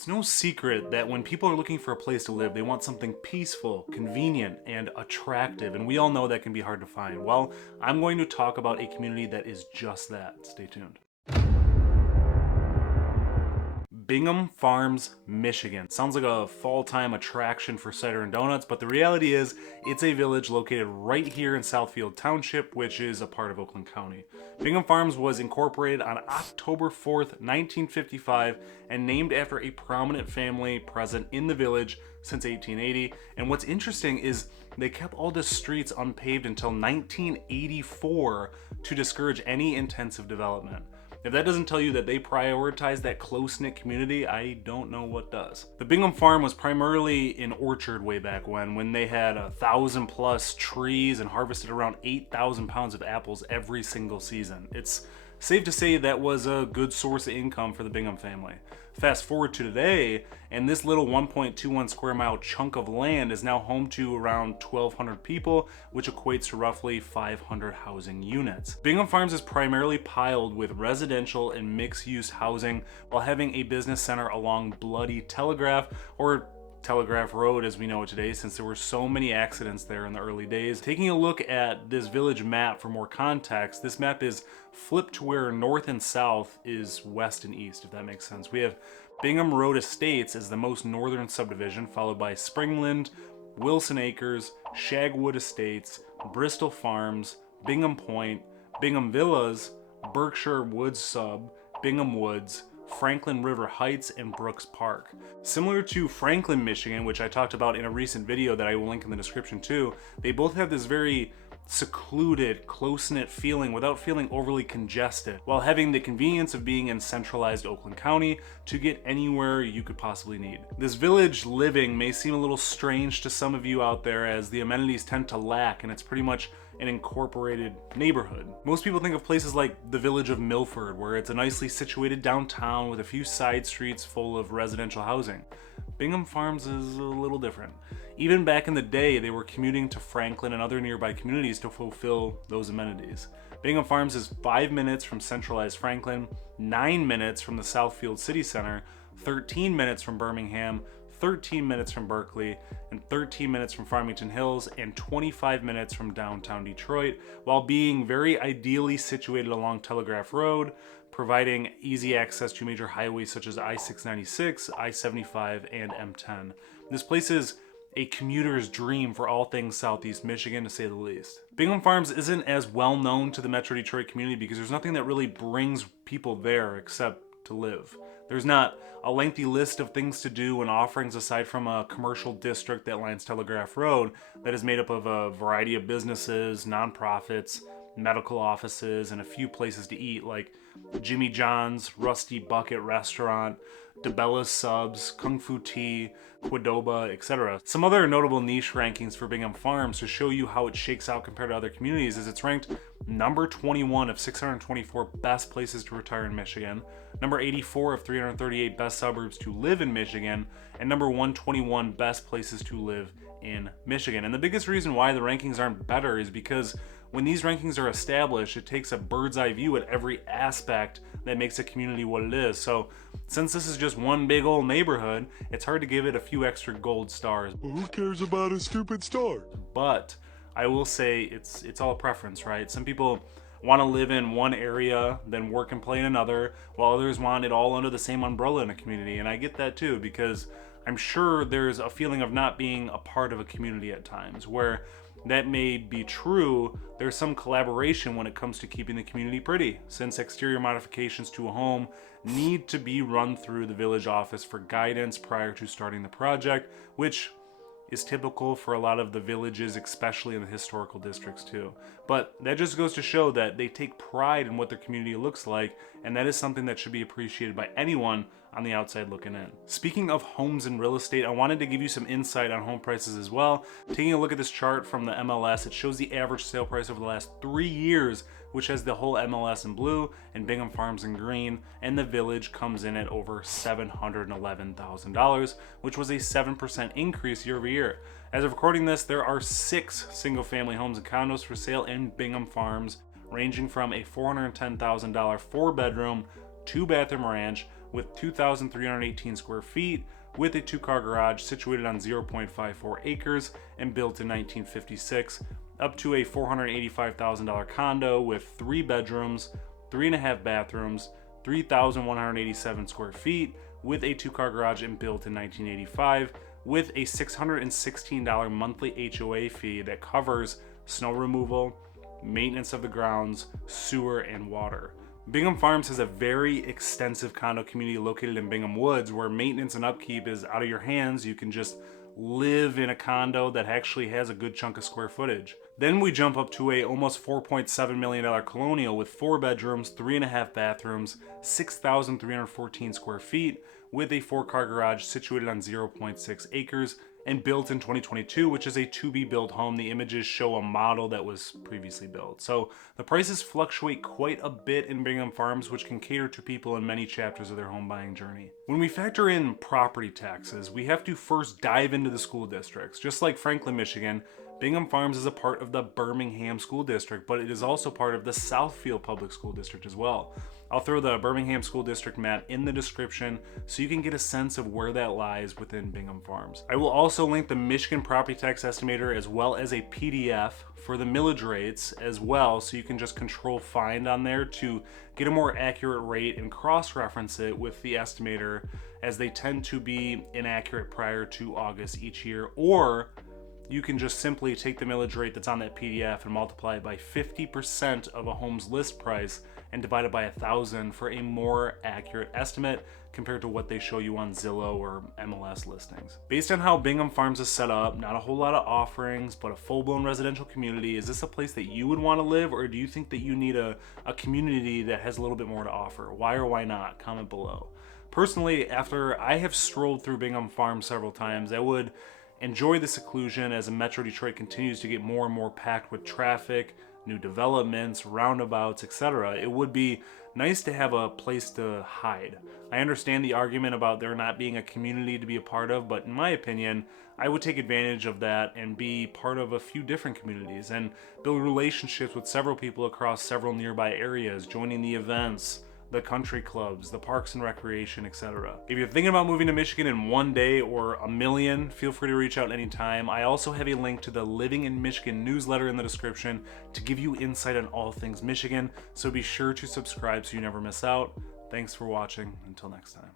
It's no secret that when people are looking for a place to live, they want something peaceful, convenient, and attractive, and we all know that can be hard to find. Well, I'm going to talk about a community that is just that. Stay tuned. Bingham Farms, Michigan. Sounds like a fall-time attraction for cider and donuts, but the reality is it's a village located right here in Southfield Township, which is a part of Oakland County. Bingham Farms was incorporated on October 4th, 1955, and named after a prominent family present in the village since 1880. And what's interesting is they kept all the streets unpaved until 1984 to discourage any intensive development. If that doesn't tell you that they prioritize that close-knit community, I don't know what does. The Bingham Farm was primarily an orchard way back when they had 1,000+ trees and harvested around 8,000 pounds of apples every single season. It's safe to say that was a good source of income for the Bingham family. Fast forward to today, and this little 1.21 square mile chunk of land is now home to around 1,200 people, which equates to roughly 500 housing units. Bingham Farms is primarily piled with residential and mixed-use housing while having a business center along Bloody Telegraph, or Telegraph Road as we know it today, since there were so many accidents there in the early days. Taking a look at this village map for more context, this map is flipped to where north and south is west and east, if that makes sense. We have Bingham Road Estates as the most northern subdivision, followed by Springland, Wilson Acres, Shagwood Estates, Bristol Farms, Bingham Point, Bingham Villas, Berkshire Woods Sub, Bingham Woods, Franklin River Heights, and Brooks Park. Similar to Franklin, Michigan, which I talked about in a recent video that I will link in the description too, they both have this very secluded, close-knit feeling without feeling overly congested, while having the convenience of being in centralized Oakland County to get anywhere you could possibly need. This village living may seem a little strange to some of you out there, as the amenities tend to lack and it's pretty much an incorporated neighborhood. Most people think of places like the village of Milford, where it's a nicely situated downtown with a few side streets full of residential housing. Bingham Farms is a little different. Even back in the day, they were commuting to Franklin and other nearby communities to fulfill those amenities. Bingham Farms is 5 minutes from centralized Franklin, 9 minutes from the Southfield City Center, 13 minutes from Birmingham, 13 minutes from Berkeley, and 13 minutes from Farmington Hills, and 25 minutes from downtown Detroit, while being very ideally situated along Telegraph Road, providing easy access to major highways such as I-696, I-75, and M10. This place is a commuter's dream for all things Southeast Michigan, to say the least. Bingham Farms isn't as well known to the Metro Detroit community because there's nothing that really brings people there except to live. There's not a lengthy list of things to do and offerings aside from a commercial district that lines Telegraph Road that is made up of a variety of businesses, nonprofits, medical offices, and a few places to eat like Jimmy John's, Rusty Bucket Restaurant, DeBella's Subs, Kung Fu Tea, Qdoba, etc. Some other notable niche rankings for Bingham Farms to show you how it shakes out compared to other communities is it's ranked number 21 of 624 best places to retire in Michigan, number 84 of 338 best suburbs to live in Michigan, and number 121 best places to live in Michigan. And the biggest reason why the rankings aren't better is because when these rankings are established, it takes a bird's eye view at every aspect that makes a community what it is. So since this is just one big old neighborhood, it's hard to give it a few extra gold stars. Well, who cares about a stupid star? But I will say it's all a preference, right? Some people want to live in one area, then work and play in another, while others want it all under the same umbrella in a community. And I get that too, because I'm sure there's a feeling of not being a part of a community at times, where that may be true. There's some collaboration when it comes to keeping the community pretty, since exterior modifications to a home need to be run through the village office for guidance prior to starting the project, which is typical for a lot of the villages, especially in the historical districts too. But that just goes to show that they take pride in what their community looks like, and that is something that should be appreciated by anyone on the outside looking in. Speaking of homes and real estate, I wanted to give you some insight on home prices as well. Taking a look at this chart from the MLS, it shows the average sale price over the last 3 years, which has the whole MLS in blue and Bingham Farms in green, and the village comes in at over $711,000, which was a 7% increase year over year. As of recording this, there are 6 single-family homes and condos for sale in Bingham Farms, ranging from a $410,000 4-bedroom, 2-bathroom ranch with 2,318 square feet, with a 2-car garage situated on 0.54 acres and built in 1956, up to a $485,000 condo with 3 bedrooms, 3.5 bathrooms, 3,187 square feet, with a 2-car garage and built in 1985, with a $616 monthly HOA fee that covers snow removal, maintenance of the grounds, sewer, and water. Bingham Farms has a very extensive condo community located in Bingham Woods where maintenance and upkeep is out of your hands. You can just live in a condo that actually has a good chunk of square footage. Then we jump up to a almost $4.7 million colonial with 4 bedrooms, 3.5 bathrooms, 6,314 square feet, with a 4-car garage situated on 0.6 acres and built in 2022, which is a to-be-built home. The images show a model that was previously built. So the prices fluctuate quite a bit in Bingham Farms, which can cater to people in many chapters of their home buying journey. When we factor in property taxes, we have to first dive into the school districts. Just like Franklin, Michigan, Bingham Farms is a part of the Birmingham School District, but it is also part of the Southfield Public School District as well. I'll throw the Birmingham School District map in the description so you can get a sense of where that lies within Bingham Farms. I will also link the Michigan Property Tax Estimator as well as a PDF for the millage rates as well, so you can just control find on there to get a more accurate rate and cross-reference it with the estimator, as they tend to be inaccurate prior to August each year. Or you can just simply take the millage rate that's on that PDF and multiply it by 50% of a home's list price and divide it by 1,000 for a more accurate estimate compared to what they show you on Zillow or MLS listings. Based on how Bingham Farms is set up, not a whole lot of offerings, but a full-blown residential community, is this a place that you would want to live, or do you think that you need a community that has a little bit more to offer? Why or why not? Comment below. Personally, after I have strolled through Bingham Farms several times, I would enjoy the seclusion as Metro Detroit continues to get more and more packed with traffic, new developments, roundabouts, etc. It would be nice to have a place to hide. I understand the argument about there not being a community to be a part of, but in my opinion, I would take advantage of that and be part of a few different communities and build relationships with several people across several nearby areas, joining the events, the country clubs, the parks and recreation, etc. If you're thinking about moving to Michigan in one day or a million, feel free to reach out anytime. I also have a link to the Living in Michigan newsletter in the description to give you insight on all things Michigan, so be sure to subscribe so you never miss out. Thanks for watching. Until next time.